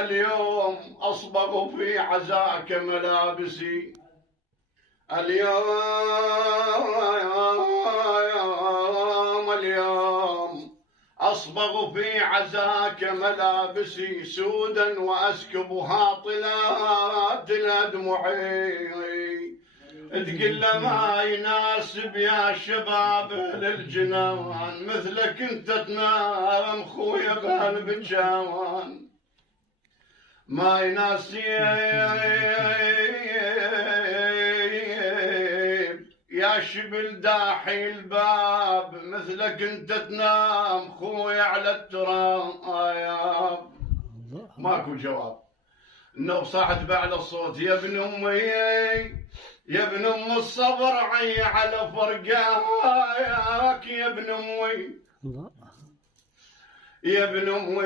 اليوم أصبغ في عزاك ملابسي، اليوم أصبغ في عزاك ملابسي سودا وأسكبها طلات دموعي، تقل ما يناسب يا شباب للجنان مثلك انت تنام خويا بهالبجاوان، ما يناسب يا شبل داحي الباب مثلك انت تنام خويا على التراب. ماكو جواب. النوب صاحت بعد الصوت يا ابن امي يا ابن ام الصبر عي على فرقاك، يا ابن امي يا ابن امي